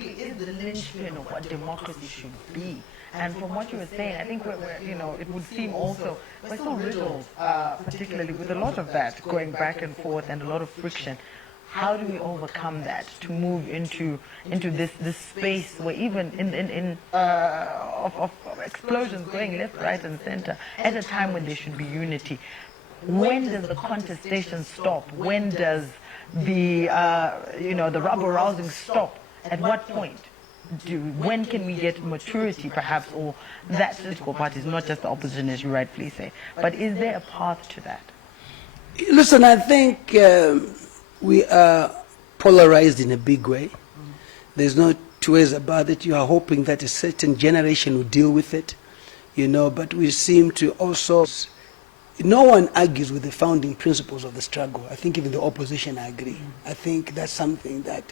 is the linchpin of what democracy should be. And from what you were saying, I think it would seem also we're so riddled, particularly with a lot of that going back and forth and a lot of friction. How do we overcome that to move into this space where even of explosions going left, right, and center at a time when there should be unity? When does the contestation stop? When does the the rabble rousing stop? At what point? When can we get maturity, perhaps, or that political parties, not just the opposition, as you rightfully say? But is there a path to that? Listen, I think we are polarized in a big way. There's no two ways about it. You are hoping that a certain generation will deal with it, but we seem to also... No one argues with the founding principles of the struggle. I think even the opposition agree. I think that's something that...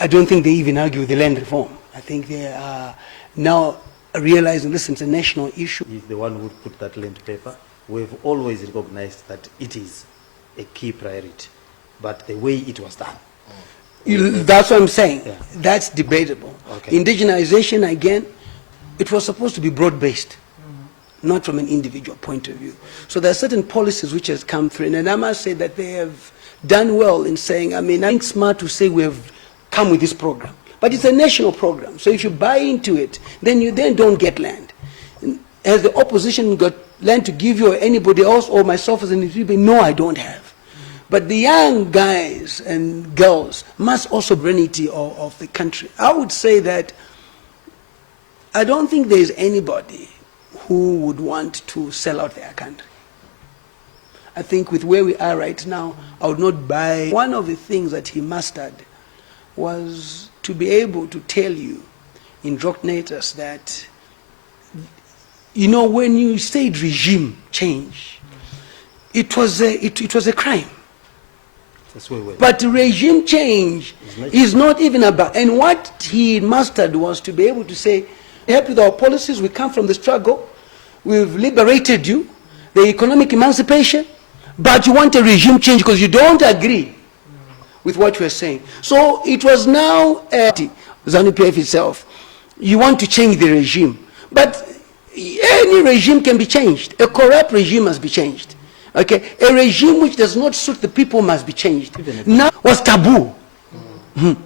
I don't think they even argue with the land reform. I think they are now realizing, listen, it's a national issue. He's the one who put that land paper. We've always recognized that it is a key priority, but the way it was done. That's what I'm saying. Yeah. That's debatable. Okay. Indigenization, again, it was supposed to be broad-based, not from an individual point of view. So there are certain policies which has come through, and I must say that they have done well in saying, I think smart to say we have come with this program. But it's a national program. So if you buy into it, then you don't get land. Has the opposition got land to give you or anybody else or myself as an individual? No, I don't have. But the young guys and girls must also bring it of the country. I would say that I don't think there's anybody who would want to sell out their country. I think with where we are right now, I would not buy. One of the things that he mastered was to be able to tell you in Drognatus that, when you said regime change, it was a crime. But regime change is not even about, and what he mastered was to be able to say, help with our policies, we come from the struggle, we've liberated you, the economic emancipation, but you want a regime change because you don't agree with what we're saying. So it was now ZANU-PF itself. You want to change the regime. But any regime can be changed. A corrupt regime must be changed. Okay? A regime which does not suit the people must be changed. Now was taboo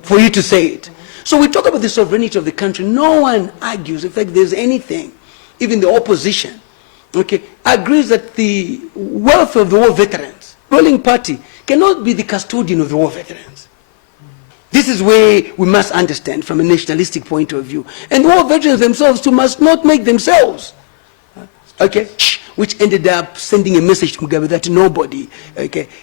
for you to say it. So we talk about the sovereignty of the country. No one argues. In fact, there's anything, even the opposition, agrees that the wealth of the war veterans, ruling party, cannot be the custodian of the war veterans. This is where we must understand from a nationalistic point of view. And the war veterans themselves too must not make themselves. Which ended up sending a message to Mugabe that nobody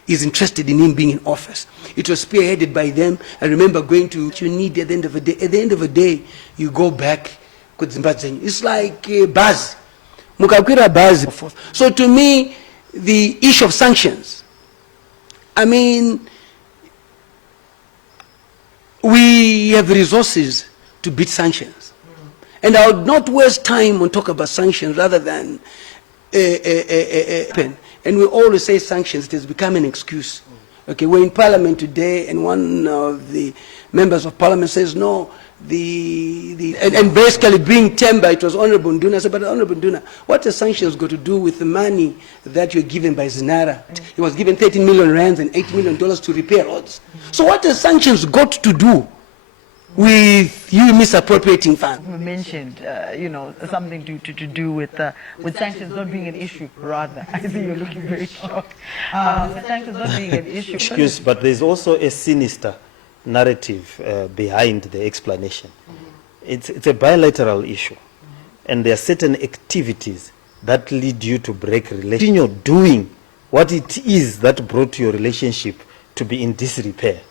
is interested in him being in office. It was spearheaded by them. I remember going to what you need at the end of the day. At the end of the day, you go back to Zimbabwe. It's like buzz. Mukakwira buzz. So to me, the issue of sanctions, we have resources to beat sanctions. And I would not waste time on talk about sanctions rather than and we always say sanctions. It has become an excuse. We're in Parliament today, and one of the members of Parliament says, no, and basically being temper, it was Honorable Nduna. I said, but Honorable Nduna, what has sanctions got to do with the money that you're given by Zinara? He was given 13 million rands and $8 million to repair roads. So what has sanctions got to do with you misappropriating funds? You mentioned, something to do with sanctions not being an issue, rather. I see you're looking very shocked. Sanctions not being an issue. Excuse, but there's also a sinister narrative behind the explanation. It's a bilateral issue, and there are certain activities that lead you to break relations. Continue doing what it is that brought your relationship to be in disrepair.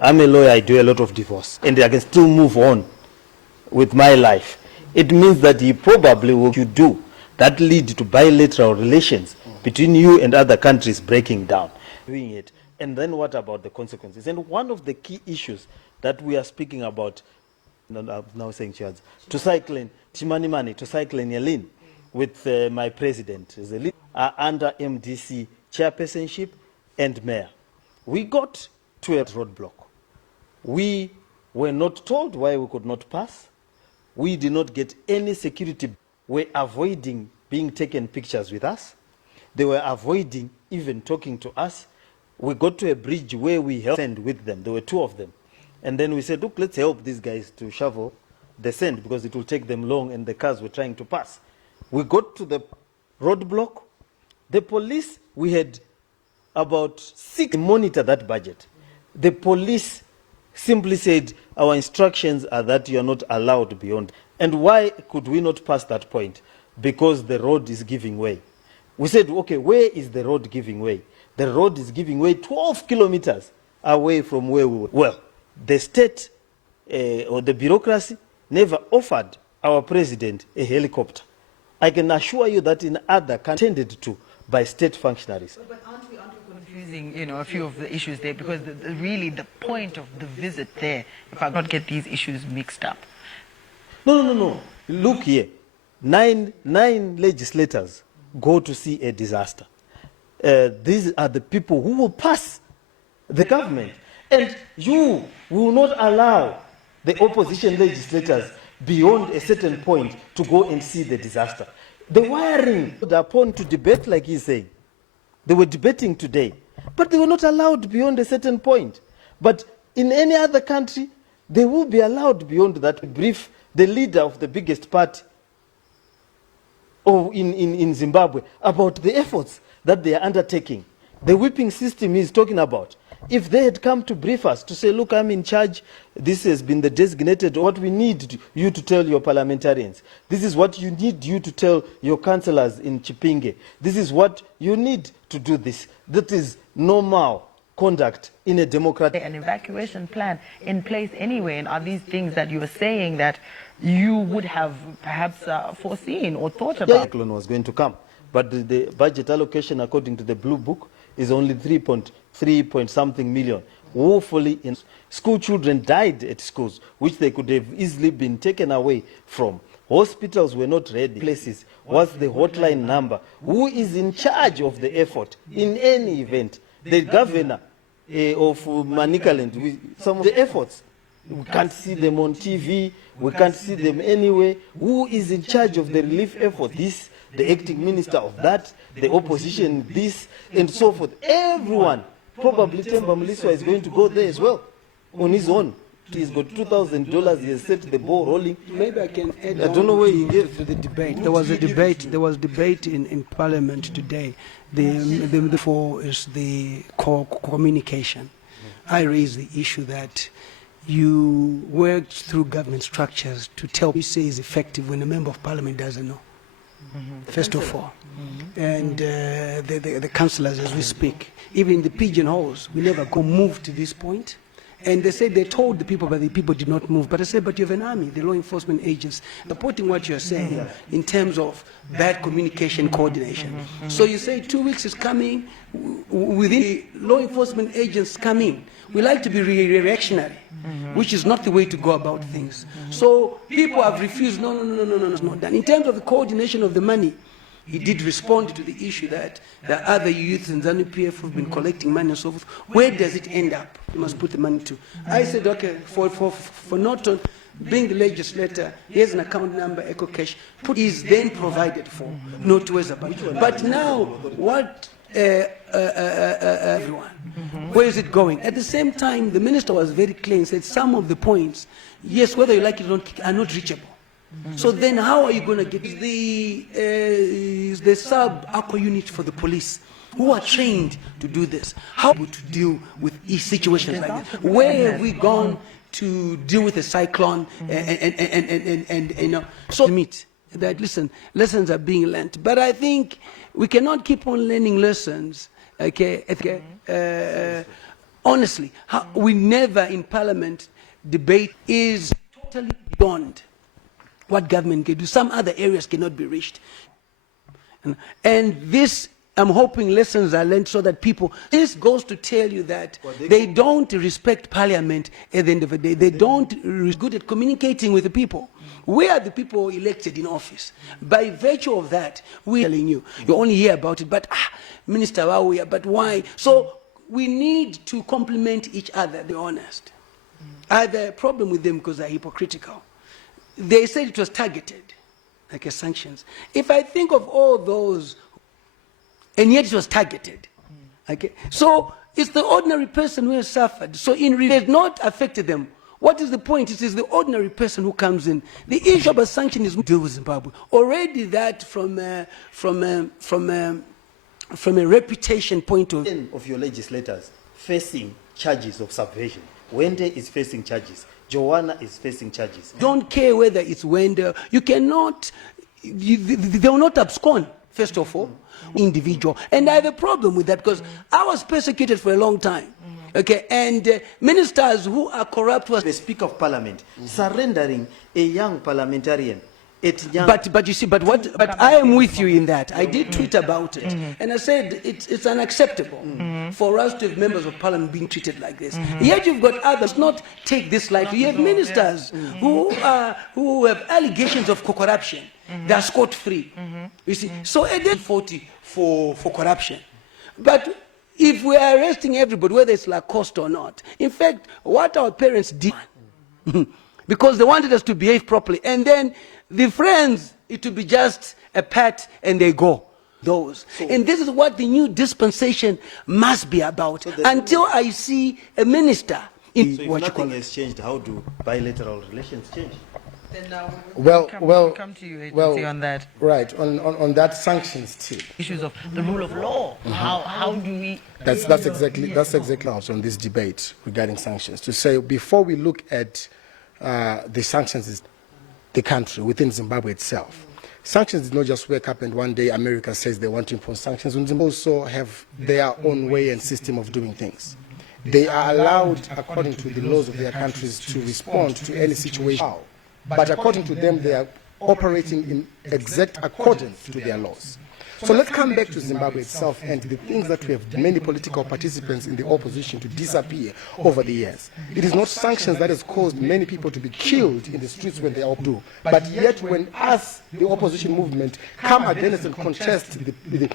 I'm a lawyer, I do a lot of divorce, and I can still move on with my life. It means that he probably will do that lead to bilateral relations between you and other countries breaking down. Doing it. And then what about the consequences? And one of the key issues that we are speaking about, now saying Chads, to cycling, Timani to cycling Yelin with my president, under MDC chairpersonship and mayor. We got to a roadblock. We were not told why we could not pass. We did not get any security. We're avoiding being taken pictures with us. They were avoiding even talking to us. We got to a bridge where we helped sand with them. There were 2 of them. And then we said, look, let's help these guys to shovel the sand because it will take them long and the cars were trying to pass. We got to the roadblock. The police, we had about 6 monitor that budget. The police simply said, our instructions are that you are not allowed beyond. And why could we not pass that point? Because the road is giving way. We said, okay, where is the road giving way? The road is giving way 12 kilometers away from where we were. Well, the state or the bureaucracy never offered our president a helicopter. I can assure you that in other countries tended to by state functionaries. But aren't we confusing, a few of the issues there? Because really the point of the visit there, if I not get these issues mixed up. No. Look here. 9 legislators go to see a disaster. These are the people who will pass the government. And you will not allow the opposition legislators beyond a certain point to go and see the disaster. The wiring upon to debate, like he's saying. They were debating today, but they were not allowed beyond a certain point. But in any other country, they will be allowed beyond that. Brief the leader of the biggest party in Zimbabwe about the efforts that they are undertaking. The whipping system he's talking about. If they had come to brief us to say, look, I'm in charge, this has been the designated, what we need you to tell your parliamentarians. This is what you need you to tell your councillors in Chipinge. This is what you need to do this. That is normal conduct in a democratic... An evacuation plan in place anyway, and are these things that you are saying that you would have perhaps foreseen or thought about? Yeah, cyclone was going to come, but the budget allocation according to the Blue Book is only 3 point something million. Woefully, in school children died at schools, which they could have easily been taken away from. Hospitals were not ready. Places. What's the hotline number? Who is in charge of the effort in any event? The governor of Manicaland, some of the efforts. We can't see them on TV. We can't see them anywhere. Who is in charge of the relief effort? This, the acting minister of that, the opposition, this, and so forth. Everyone, probably Temba Mliswa is going to go there as well, on his own. He's got $2,000. He has set the ball rolling. Maybe I can add. I don't know where he gave to the debate. There was a debate. There was debate in Parliament today. The four is the communication. I raised the issue that you worked through government structures to tell you say is effective when a member of Parliament doesn't know. First of all, and the councillors as we speak, even in the pigeonholes, we never go move to this point. And they said they told the people, but the people did not move. But I said, but you have an army, the law enforcement agents, supporting what you're saying in terms of bad communication coordination. So you say 2 weeks is coming, within the law enforcement agents coming. We like to be reactionary, which is not the way to go about things. So people have refused, no, it's not done. In terms of the coordination of the money, he did respond to the issue that the other youths in ZANU-PF have been collecting money and so forth. Where does it end up? You must put the money to. I said, okay, for Norton, bring the legislator, here's an account number, Echo Cash, is then provided for, not worries about it. But now, what, everyone, where is it going? At the same time, the minister was very clear and said some of the points, yes, whether you like it or not, are not reachable. So then how are you going to get the sub-ACO unit for the police who are trained to do this? How to deal with situations like this? Where have we gone to deal with a cyclone and you know, so meet that listen, lessons are being learned. But I think we cannot keep on learning lessons, okay? Honestly, we never in Parliament debate is totally beyond what government can do. Some other areas cannot be reached. And this, I'm hoping lessons are learned so that people, this goes to tell you that they don't respect Parliament at the end of the day. They don't good at communicating with the people. We are the people elected in office. By virtue of that, we're telling you, you only hear about it, but Minister, but why? So we need to complement each other, to be honest. I have a problem with them because they're hypocritical. They said it was targeted, like a sanctions. If I think of all those, and yet it was targeted, okay? So it's the ordinary person who has suffered. So it has not affected them. What is the point? It is the ordinary person who comes in. The issue about sanction is deal with Zimbabwe. Already that from a reputation point of view. Of your legislators facing charges of subversion. Wende is facing charges. Joanna is facing charges. Don't care whether it's Wende. You cannot, they will not abscond, first of all, individual. And I have a problem with that because I was persecuted for a long time. Okay, and ministers who are corrupt was the Speaker of Parliament surrendering a young parliamentarian. But you see, but I am with you in that. I did tweet about it, and I said it's unacceptable for us to have members of parliament being treated like this. Yet you've got others not take this lightly. You have ministers who have allegations of corruption. They are scot-free. You see, so they 40 for corruption, but if we are arresting everybody, whether it's Lacoste or not, in fact, what our parents did, because they wanted us to behave properly, and then the friends, it will be just a pat and they go. And this is what the new dispensation must be about. Until I see a minister in so if nothing has changed, how do bilateral relations change? We'll come to you on that. Right, on that sanctions tip. Issues of the rule of law. How do we? That's exactly also on this debate regarding sanctions. To say before we look at the sanctions, the country within Zimbabwe itself. Sanctions did not just wake up and one day America says they want to impose sanctions. And Zimbabwe also have their own way and system of doing things. They are allowed, according to the laws of their countries, to respond to any situation. But according to them, they are operating in exact accordance to their laws. So let's come back to Zimbabwe itself and the things that we have many political participants in the opposition to disappear over the years. It is not sanctions that has caused many people to be killed in the streets when they do. But yet when us, the opposition movement, come against and contest the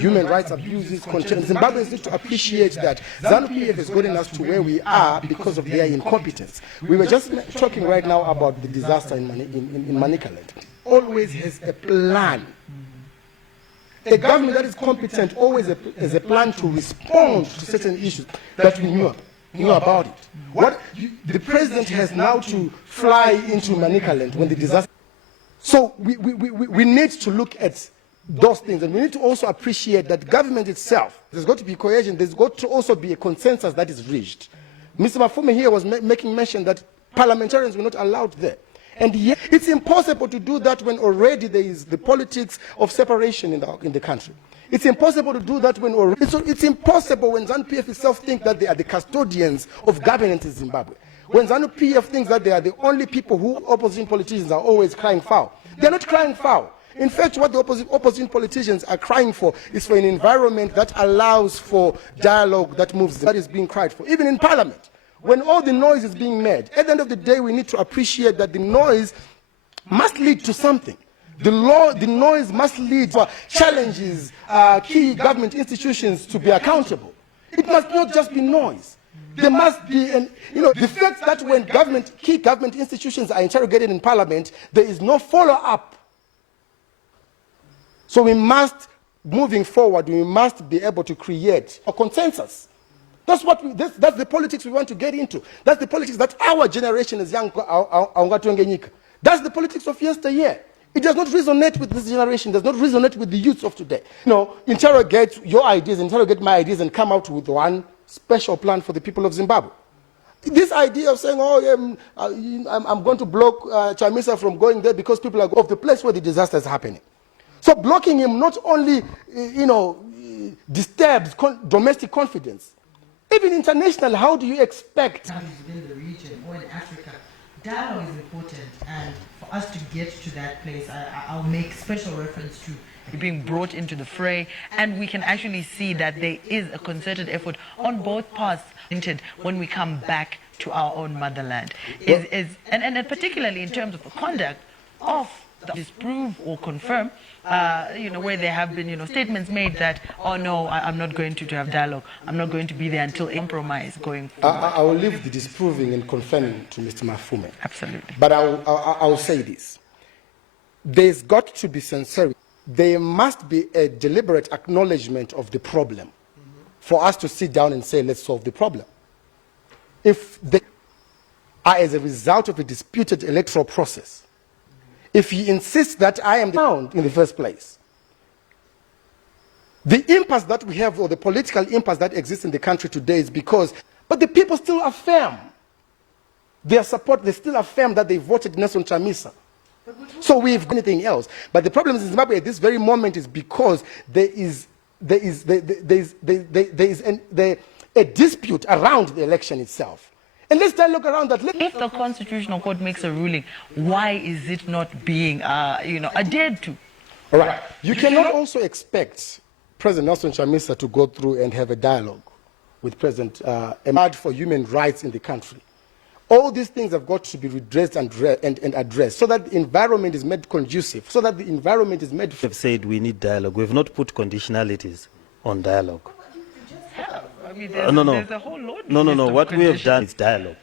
human rights abuses, Zimbabweans need to appreciate that ZANU-PF has gotten us to where we are because of their incompetence. We were just talking right now about the disaster in Manicaland. Always has a plan. A government that is competent always has a plan to respond to certain issues that we knew about it. The president has now to fly into Manicaland when the disaster. So we need to look at those things, and we need to also appreciate that government itself, there's got to be cohesion, there's got to also be a consensus that is reached. Mr. Mafume here was making mention that parliamentarians were not allowed there. And yet, it's impossible to do that when already there is the politics of separation in the country. It's impossible to do that when already... It's impossible when ZANU-PF itself think that they are the custodians of governance in Zimbabwe. When ZANU-PF thinks that they are the only people who opposition politicians are always crying foul. They're not crying foul. In fact, what the opposition politicians are crying for is for an environment that allows for dialogue that moves, that is being cried for, even in parliament. When all the noise is being made, at the end of the day, we need to appreciate that the noise must lead to something. The noise must lead to challenges, key government institutions to be accountable. It must not just be noise. There must be, the fact that when key government institutions are interrogated in parliament, there is no follow-up. So we must, moving forward, we must be able to create a consensus. That's the politics we want to get into. That's the politics that our generation is young. That's the politics of yesteryear. It does not resonate with this generation. It does not resonate with the youth of today. Interrogate your ideas, interrogate my ideas, and come out with one special plan for the people of Zimbabwe. This idea of saying, I'm going to block Chamisa from going there because people are of the place where the disaster is happening. So blocking him not only, disturbs domestic confidence. Even international, how do you expect? Within the region or in Africa, dialogue is important, and for us to get to that place, I'll make special reference to being brought into the fray, and we can actually see that there is a concerted effort on both parts when we come back to our own motherland. And particularly in terms of the conduct of disprove or confirm, where there have been, statements made that, oh no, I'm not going to have dialogue. I'm not going to be there until compromise going forward. I will leave the disproving and confirming to Mr. Mafume. Absolutely. But I will say this. There's got to be sincerity. There must be a deliberate acknowledgement of the problem for us to sit down and say, let's solve the problem. If they are as a result of a disputed electoral process, if he insists that I am found in the first place, the impasse that we have, or the political impasse that exists in the country today, is because, but the people still affirm their support, they still affirm that they voted Nelson Chamisa. So we've anything else. But the problem in Zimbabwe at this very moment is because there is a dispute around the election itself. And let's dialogue around that. If the Constitutional Court makes a ruling, why is it not being, adhered to? All right. You cannot also expect President Nelson Chamisa to go through and have a dialogue with President Emad for human rights in the country. All these things have got to be redressed and addressed so that the environment is made conducive, so that the environment is made... We've said we need dialogue. We've not put conditionalities on dialogue. I mean, there's a whole lot. No. What we have done is dialogue.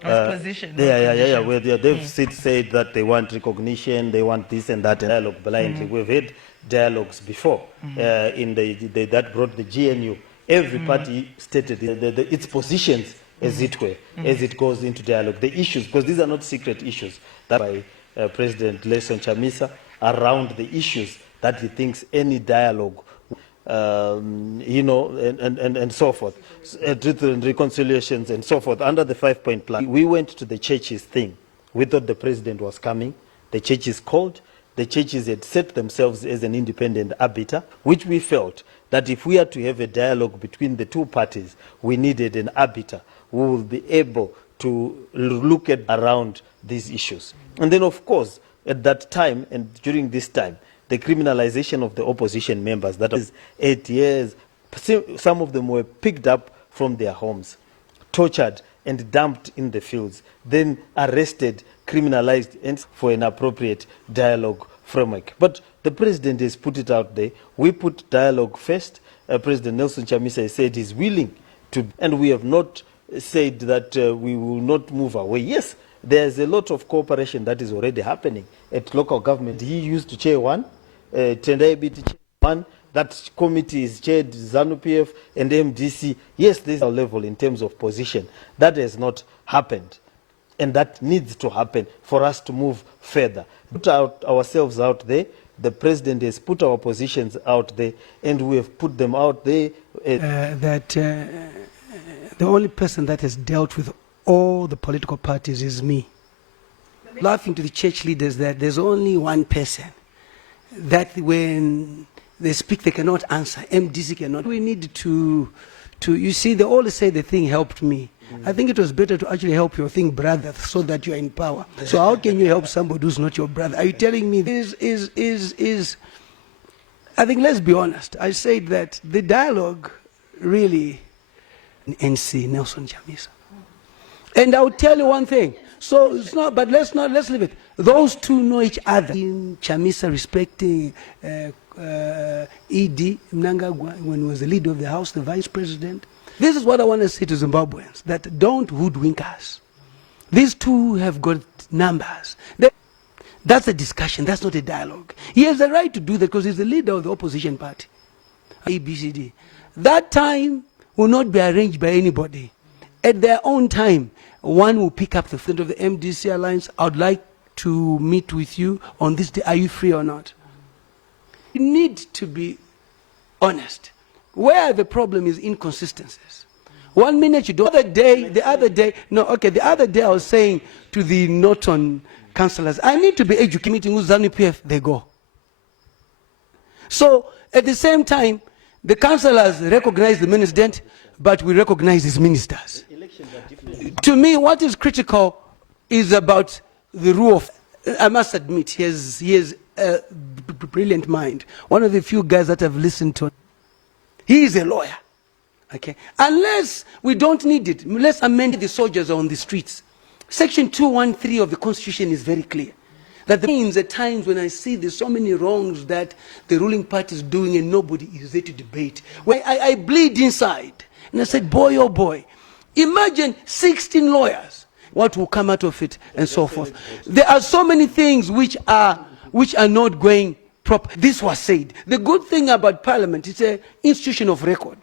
Position. Where they've said that they want recognition, they want this and that, and dialogue blindly. We've had dialogues before that brought the GNU. Every party stated its positions, as it were, as it goes into dialogue. The issues, because these are not secret issues, that by President Nelson Chamisa around the issues that he thinks any dialogue, and so forth, truth and reconciliations and so forth, under the 5-point plan. We went to the churches thing. We thought the president was coming. The churches called. The churches had set themselves as an independent arbiter, which we felt that if we had to have a dialogue between the two parties, we needed an arbiter who will be able to look at around these issues. And then, of course, at that time and during this time, the criminalization of the opposition members, that is 8 years, some of them were picked up from their homes, tortured and dumped in the fields, then arrested, criminalized, and for an appropriate dialogue framework. But the president has put it out there. We put dialogue first. President Nelson Chamisa has said he's willing to, and we have not said that we will not move away. Yes, there's a lot of cooperation that is already happening at local government. He used to chair one, Tendai to chair one. That committee is chaired ZANU-PF and MDC. Yes, there's a level in terms of position. That has not happened. And that needs to happen for us to move further. Put ourselves out there. The president has put our positions out there, and we have put them out there. The only person that has dealt with all the political parties is me. Laughing to the church leaders that there's only one person that when they speak they cannot answer. MDC cannot. We need to you see, they always say the thing helped me. I think it was better to actually help your thing brother so that you are in power. So how can you help somebody who's not your brother? Are you telling me this is I think, let's be honest. I said that the dialogue really NC Nelson Chamisa. And I'll tell you one thing. So it's not, but let's leave it. Those two know each other. Chamisa respecting E.D. Mnangagwa when he was the leader of the House, the vice president. This is what I want to say to Zimbabweans, that don't hoodwink us. These two have got numbers. That's a discussion, that's not a dialogue. He has the right to do that because he's the leader of the opposition party. ABCD. That time will not be arranged by anybody. At their own time, one will pick up the front of the MDC alliance. I would like to meet with you on this day. Are you free or not? You need to be honest. Where the problem is inconsistencies. 1 minute you do, the other day, I was saying to the Norton councillors, I need to be educating who's ZANU-PF, they go. So at the same time, the councillors recognize the president, but we recognize his ministers. To me, what is critical is about the rule of, I must admit, he has a brilliant mind. One of the few guys that I've listened to. He is a lawyer. Okay? Unless we don't need it, let's amend the soldiers on the streets. Section 213 of the Constitution is very clear. That means at times when I see there's so many wrongs that the ruling party is doing and nobody is there to debate, when I bleed inside. And I said, boy, oh boy, imagine 16 lawyers, what will come out of it and so forth. There are so many things which are not going proper. This was said. The good thing about Parliament, it's an institution of record.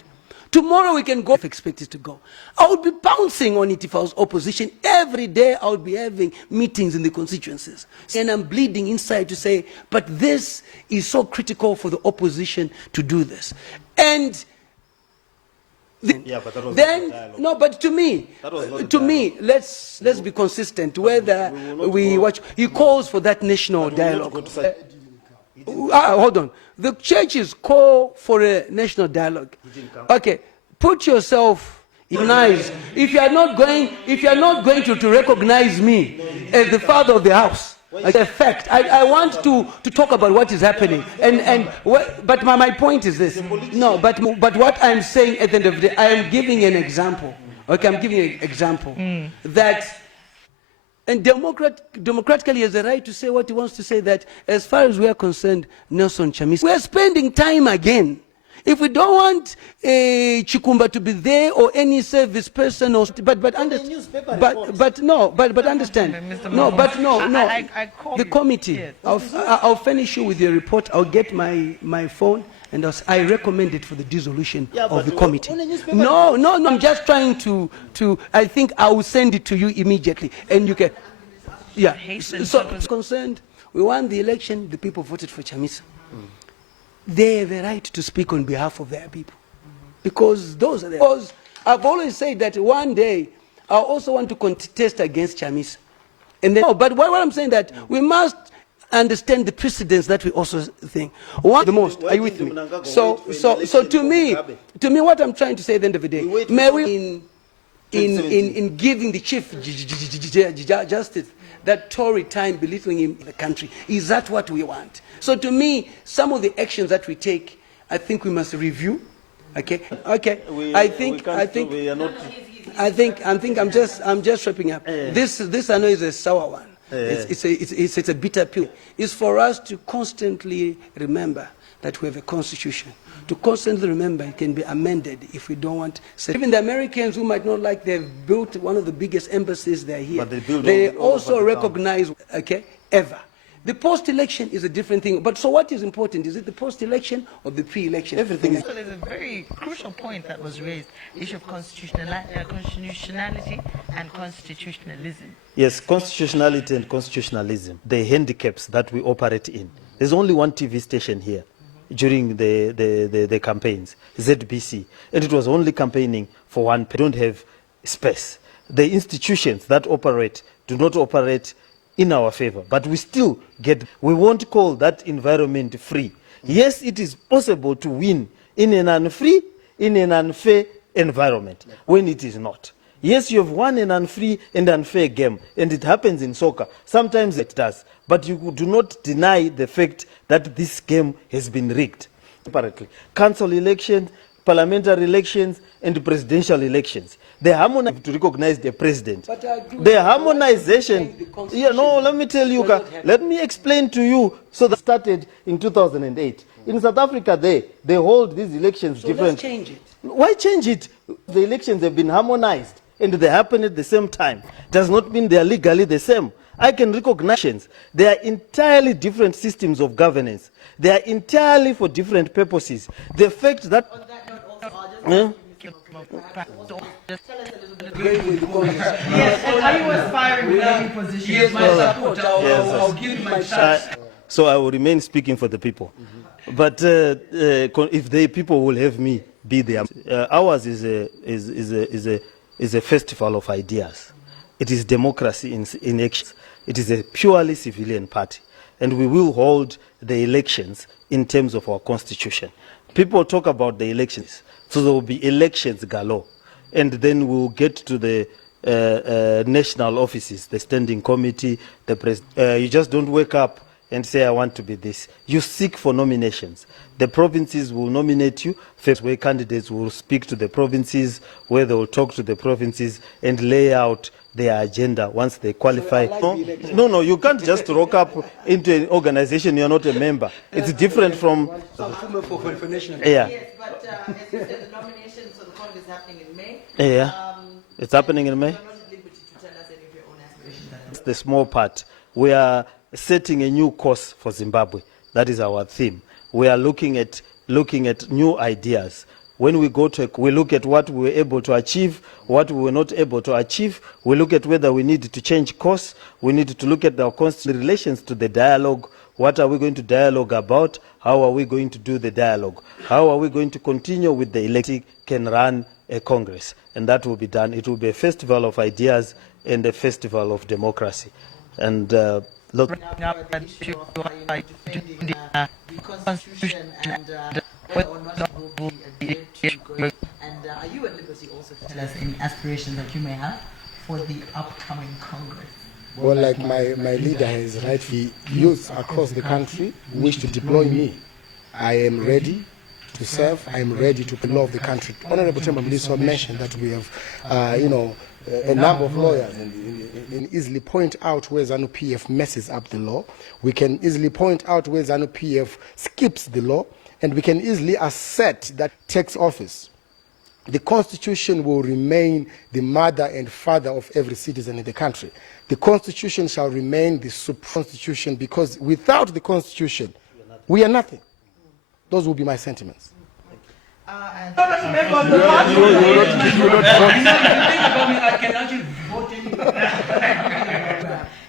Tomorrow we can go if expected to go. I would be bouncing on it if I was opposition. Every day I would be having meetings in the constituencies. And I'm bleeding inside to say, but this is so critical for the opposition to do this. And no, but to me, let's be consistent. Whether we watch, he calls for that national dialogue. Hold on. The churches call for a national dialogue. Okay, put yourself in eyes. If you are not going to recognize me as the father of the house, as a fact, I want to talk about what is happening. But my point is this. No, but what I'm saying at the end of the day, I am giving an example. Okay, I'm giving an example that. And democratically has a right to say what he wants to say, that as far as we are concerned, Nelson Chamisa, we are spending time again. If we don't want Chikumba to be there or any service person, or understand, the committee. Yes. I'll finish you with your report. I'll get my phone and I recommend it for the dissolution of the committee. No, I'm just trying to. I think I will send it to you immediately, and you can. Yeah. So concerned, we won the election. The people voted for Chamisa. They have a right to speak on behalf of their people, because those are because I've always said that one day I also want to contest against Chamisa, and then. But what I'm saying that we must understand the precedents that we also think. The most. Are you with me? So to me, what I'm trying to say at the end of the day, may we in giving the chief justice that Tory time belittling him in the country, is that what we want? So to me, some of the actions that we take, I think we must review. Okay. I think I'm just wrapping up. This I know is a sour one. It's a bitter pill. It's for us to constantly remember that we have a constitution. To constantly remember it can be amended if we don't want. Even the Americans who might not like, they've built one of the biggest embassies there here. But they also recognize, ever. The post-election is a different thing. But so what is important? Is it the post-election or the pre-election? Everything is. There's a very crucial point that was raised, the issue of constitutionality and constitutionalism. Yes, constitutionality and constitutionalism, the handicaps that we operate in. There's only one TV station here during the campaigns, ZBC, and it was only campaigning for one. Don't have space. The institutions that operate do not operate in our favor, but we still we won't call that environment free. Yes, it is possible to win in an unfree, in an unfair environment when it is not. Yes, you have won an unfree and unfair game, and it happens in soccer. Sometimes it does, but you do not deny the fact that this game has been rigged. Apparently, council elections, parliamentary elections, and presidential elections. The harmonization to recognize the president. The harmonization. Let me tell you. Let me explain to you. So that started in 2008. In South Africa, they hold these elections different. Let's change it. Why change it? The elections have been harmonized and they happen at the same time. Does not mean they are legally the same. I can recognize they are entirely different systems of governance. They are entirely for different purposes. The fact that. Yes, and are you aspiring with any position? Yes, my support. I'll give you my chance. So I will remain speaking for the people. But if the people will have me be there, ours is a festival of ideas. It is democracy in action. It is a purely civilian party, and we will hold the elections in terms of our constitution. People talk about the elections, so there will be elections galore, and then we'll get to the national offices, the standing committee, the president. You just don't wake up and say, I want to be this. You seek for nominations. The provinces will nominate you, first where candidates will speak to the provinces, where they will talk to the provinces and lay out their agenda once they qualify. No, you can't just rock up into an organization you're not a member. It's different from... Yeah. Yes, but as you said, the nominations for the Congress is happening in May. Yeah. It's happening in May? You're not at liberty to tell us any of your own aspirations. That's the small part. We are setting a new course for Zimbabwe. That is our theme. We are looking at new ideas. When we go to, we look at what we were able to achieve, what we were not able to achieve. We look at whether we need to change course. We need to look at our relations to the dialogue. What are we going to dialogue about? How are we going to do the dialogue? How are we going to continue with the election? Can run a Congress, and that will be done. It will be a festival of ideas and a festival of democracy. And look. The Constitution and whether or not it will be adhered to going. And are you at liberty also to tell us any aspirations that you may have for the upcoming Congress? Well, like my leader has rightly, youth across the country wish to deploy me. I am ready to serve. I am ready to the law of the country. Honorable Chairman Mliswa mentioned that we have, a number of lawyers and easily point out where ZANU-PF messes up the law. We can easily point out where ZANU-PF skips the law, and we can easily assert that takes office. The Constitution will remain the mother and father of every citizen in the country. The Constitution shall remain the supreme Constitution, because without the Constitution, we are nothing. Those will be my sentiments. I can actually vote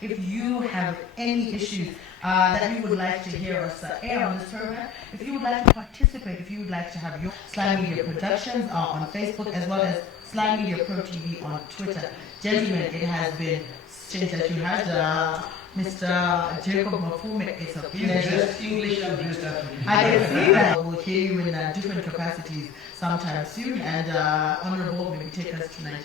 if you have any issues that you would like to hear us air on this program, if you would like to participate, if you would like to have your SlyMedia Productions on Facebook, as well as SlyMedia Pro TV on Twitter. Gentlemen, it has been strange that you had Mr. Jacob Mafume. It's a pleasure. Dressed English and dressed African. I can see that. We'll hear you in different capacities sometime soon, and Honorable, maybe take us to Nigeria.